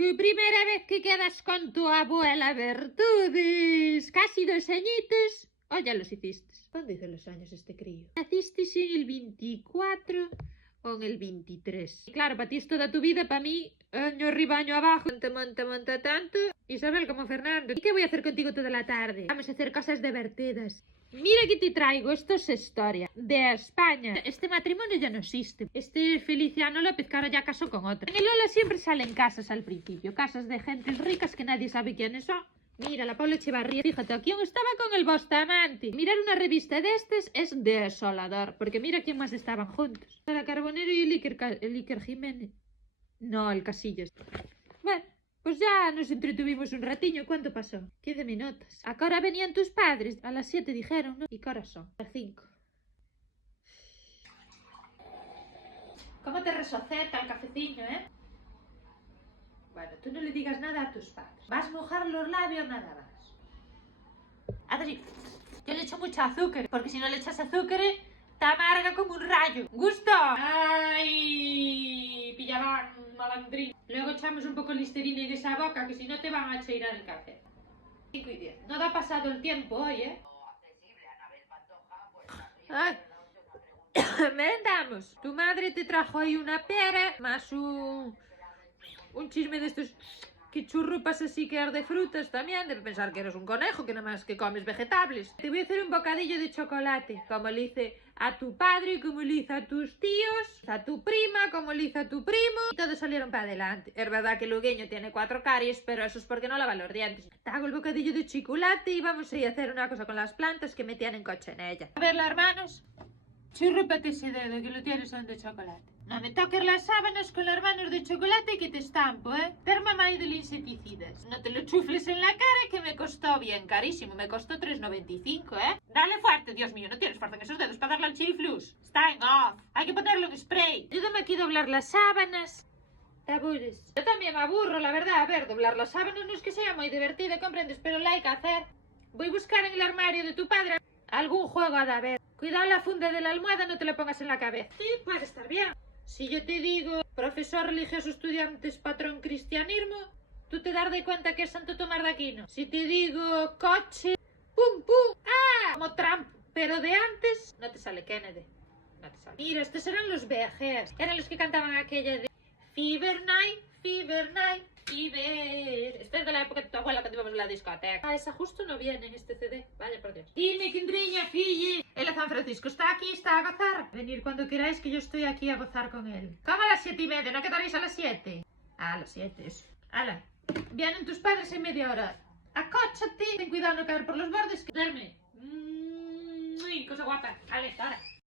Que primeira vez que quedas con tu abuela Bertudis. Casi 2 añitos. O ya los hiciste. ¿Cuándo hizo los años este crío? ¿Naciste en el 24 o en el 23? Y claro, para ti es toda tu vida, para mí, año arriba, año abajo. Monta tanto. Isabel como Fernando. ¿Y qué voy a hacer contigo toda la tarde? Vamos a hacer cosas divertidas. Mira que te traigo, esto es historia de España. Este matrimonio ya no existe. Este Feliciano López que ahora ya casó con otra. En el Lola siempre salen casas al principio, casas de gente ricas que nadie sabe quiénes son. Mira, la Paula Echevarría, fíjate, aquí aún estaba con el Bustamante. Mirar una revista de estos es desolador, porque mira quién más estaban juntos. La Carbonero y el Iker Jiménez. No, el Casillas. Bueno. Pues ya nos entretuvimos un ratiño. ¿Cuánto pasó? 15 minutos. ¿A qué hora venían tus padres? A las 7 dijeron, ¿no? ¿Y qué horas son? A las 5. ¿Cómo te resoceta el cafecillo, Bueno, tú no le digas nada a tus padres. ¿Vas a mojar los labios? Nada más. Haz así. Yo le echo mucho azúcar, porque si no le echas azúcar, te amarga como un rayo. ¡Gusto! ¡Ay! Pillaban malandrín. Luego echamos un poco de listerina en esa boca, que si no te van a cheirar el café. 5 y 10. No da pasado el tiempo hoy, Ay. Merendamos. Tu madre te trajo ahí una pera, más un chisme de estos que churrupas así que de frutas también. Debe pensar que eres un conejo, que nada más que comes vegetables. Te voy a hacer un bocadillo de chocolate, como le hice a tu padre, como le hice a tus tíos, a tu prima, como le hice a tu primo. Y todos salieron para adelante. Es verdad que el Lugueño tiene 4 caries, pero eso es porque no lava los dientes. Te hago el bocadillo de chocolate y vamos a ir a hacer una cosa con las plantas que me tienen coche en ella. A ver, hermanos. Churrúpate ese dedo que lo tienes de chocolate. No me toques las sábanas con las manos de chocolate que te estampo, Permamay del insecticidas. No te lo chufles en la cara que me costó bien carísimo. Me costó 3,95, Dale fuerte, Dios mío, no tienes fuerza en esos dedos para darle al chiliflus. Está en off. Hay que ponerlo en spray. Ayúdame aquí a doblar las sábanas. Te aburres. Yo también me aburro, la verdad. A ver, doblar las sábanas no es que sea muy divertido, comprendes, pero la hay que hacer. Voy a buscar en el armario de tu padre algún juego a ver. Cuidado la funda de la almohada, no te la pongas en la cabeza. Sí, puede estar bien. Si yo te digo profesor religioso estudiantes patrón cristianismo, tú te das de cuenta que es Santo Tomás de Aquino. Si te digo coche, pum pum, como Trump, pero de antes no te sale Kennedy. No te sale. Mira, estos eran los VGs. Eran los que cantaban aquella de Fever Night, Fever Night, Fever. Esta es de la época de tu abuela cuando íbamos a la discoteca. Esa justo no viene en este CD. Vaya por Dios. Dime, Quindriña, fille. El San Francisco está aquí, está a gozar. Venir cuando queráis que yo estoy aquí a gozar con él. ¿Cómo a las 7:30? ¿No quedaréis a las 7? A las 7 eso. Hala. Vienen tus padres en media hora. Acóchate. Ten cuidado no caer por los bordes. Duerme. Cosa guapa. Vale, ahora.